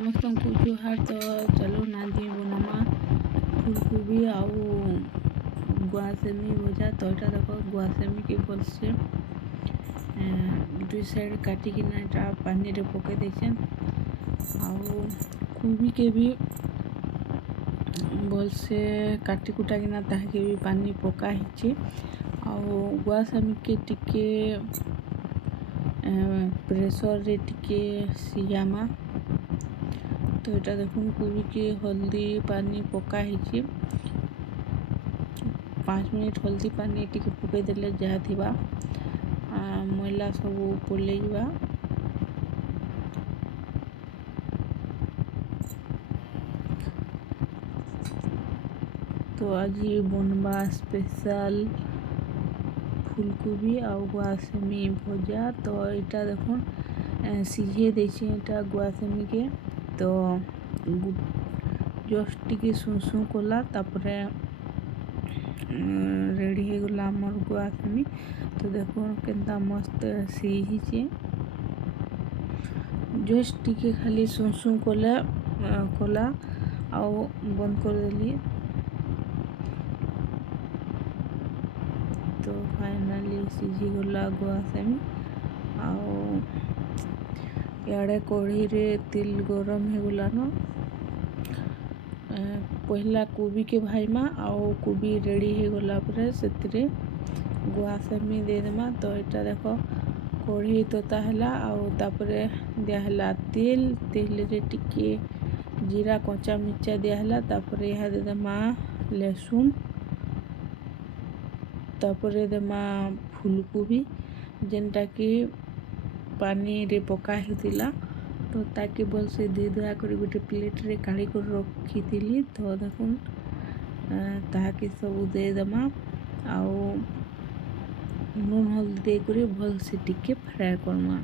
ସମସ୍ତଙ୍କୁ ଜୁହାର। ତ ଚାଲୁ ନାଦି ବନାମା ଫୁଲକୋବି ଆଉ ଗୁଆସେମି ଭଜା। ତ ଏଇଟା ଦେଖ ଗୁଆସେମିକି ଭଲସେ ଦୁଇ ସାଇଡ଼୍ କାଟିକିନା ଏଇଟା ପାନିରେ ପକାଇ ଦେଇଛେନ୍। ଆଉ କୋବିକେ ବି ଭଲସେ କାଟି କୁଟାକିନା ତାହାକେ ବି ପାନି ପକା ହେଇଛି। ଆଉ ଗୁଆସେମିକେ ଟିକେ ପ୍ରେସରରେ ଟିକେ ସିଝାମା। तो यहाँ देखो कोबी के हल्दी पानी पका ही 5 मिनट हल्दी पानी टिके पकईदे जहाँ थी मैला सब पलैवा। तो आज बनवा स्पेशल फूलकोबी आ गुआसेमी भजा। तो यहाँ देखो सीझे देछे यहाँ गुआसेमी के। तो जस्ट टिके सुसु कला तापरे रेडी हो गला आमर गुआसेमी। तो देखो केनता मस्त सीझीचे। जस्ट टिके खाली सुसु कला आउ बंद कर देली। तो फाइनली सीझी गला गुआसेमी। आउ इड़े कढ़ी रे तेल गरम हो गलान। पहला कोबी के भाईमा आउ कोबी रेडी हो गला परे से गुआसेमी दे देमा। तो यहाँ देखो कढ़ी तता है आउ तापरे दियाहला तेल रे टिके जीरा कच्चा मिर्चा दियाहला। तापरे यहाँ दे देमा लहसुन। तापरे देमा फूलकोबी जेनटा कि पानी रे पका हितिला। तो ताकि भल से दे दुआ कर गोटे प्लेट रे काढ़ी कर रखी थी। तो देखो ताकि सब दे देमा आउ नून हल्दी दे कर भल से टिके फ्राए करमा।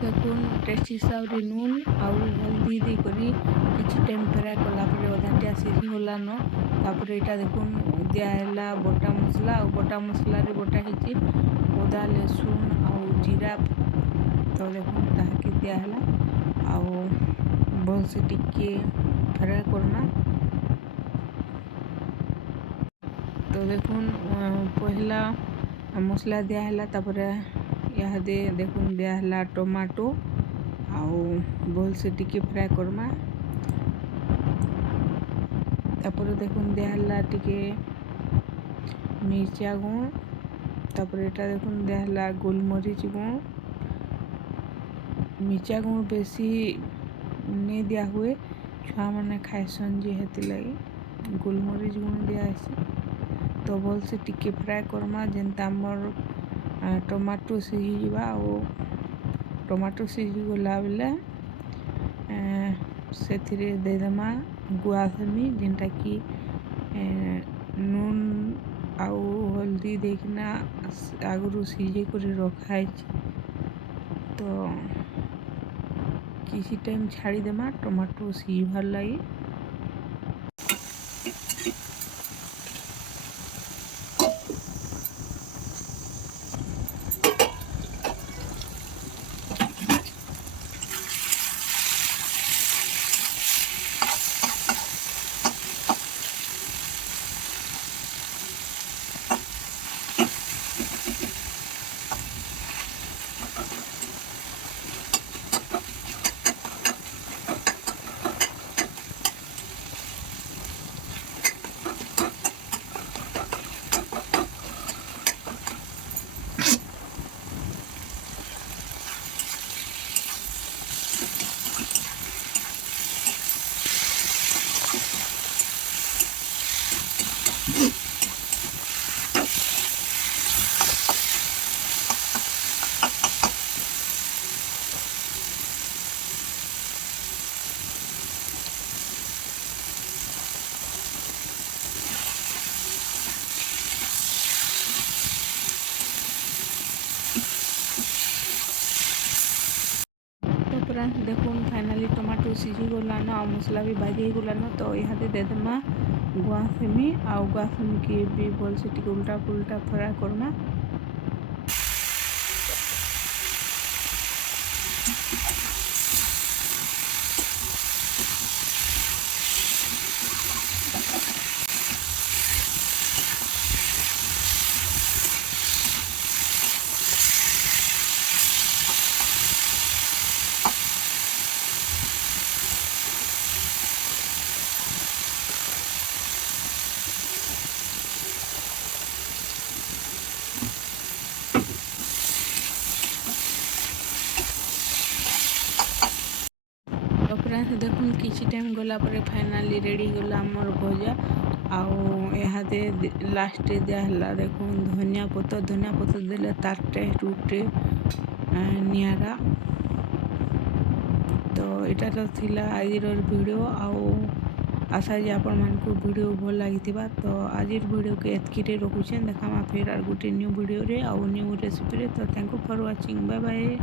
देखो टेस्ट हिसाब रे नून आउ हल्दी देकर किसी टाइम फ्राए कलापर अधाटिया सीझी गलान। तापर यहाँ देखो दियाला बटा मसला और बटा मसला रे बटा ही अदा लहसुन आउ जीरा। तो देखो ताकि दियाला आउ भल से टिके फ्राए करना। तो देखो पहला मसला दियाला तापर यहाँ दे देखो दियाला टमाटो आउ भल से टिके फ्राए करमा। तापर देखो दियाला टिके मिर्चा गुण। तापर यहाँ देखो दियाला गोलमरीच गुण। मिर्चा गुण बेसी नहीं दिया हुए छुआ मैंने खाइसन जी हेती लगी गोलमरीच गुण दिया। तो भल से टिके फ्राए करमा जेनता आमर टमाटो सीझी जावा। ଟମାଟୋ ସିଝିଗଲା ବେଲେ ସେଥିରେ ଦେଇଦେମା ଗୁଆସେମି ଯେନ୍ଟାକି ନୁନ୍ ଆଉ ହଳଦୀ ଦେଇକିନା ଆଗରୁ ସିଝେଇ କରି ରଖା ହେଇଛି। ତ କିଛି ଟାଇମ୍ ଛାଡ଼ିଦେମା ଟମାଟୋ ସିଝିବାର୍ ଲାଗି। ତାପରେ ଦେଖୁନ୍ ଫାଇନାଲି ଟମାଟୋ ସିଝିଗଲାନ ଆଉ ମସଲା ବି ଭାଜି ହେଇଗଲାନ। ତ ଇହାଦେ ଦେଇଦେମା ଗୁଆସେମି ଆଉ ଗୁଆସେମିକେ ବି ଭଲସେ ଟିକେ ଉଲ୍ଟା ପୁଲ୍ଟା ଫ୍ରାଏ କର୍ମା। ତ ଫ୍ରେଣ୍ଡସ୍ ଦେଖୁନ୍ କିଛି ଟାଇମ୍ ଗଲା ପରେ ଫାଇନାଲି ରେଡ଼ି ହେଇଗଲା ଆମର ଭଜା। ଆଉ ଇହାଦେ ଲାଷ୍ଟରେ ଦିଆହେଲା ଦେଖୁନ୍ ଧନିଆ ପତ୍ର ଦେଲେ ତାର୍ ଟେଷ୍ଟ ଗୁଟେ ନିଆରା। ତ ଏଇଟା ତ ଥିଲା ଆଜିର ଭିଡ଼ିଓ। ଆଉ ଆଶା ଯେ ଆପଣମାନଙ୍କୁ ଭିଡ଼ିଓ ଭଲ ଲାଗିଥିବା। ତ ଆଜିର ଭିଡ଼ିଓକେ ଏତ୍କିରେ ରଖୁଛେଁ। ଦେଖାମା ଫେର୍ ଆର୍ ଗୋଟେ ନ୍ୟୁ ଭିଡ଼ିଓରେ ଆଉ ନ୍ୟୁ ରେସିପିରେ। ତ thank you for watching. Bye bye.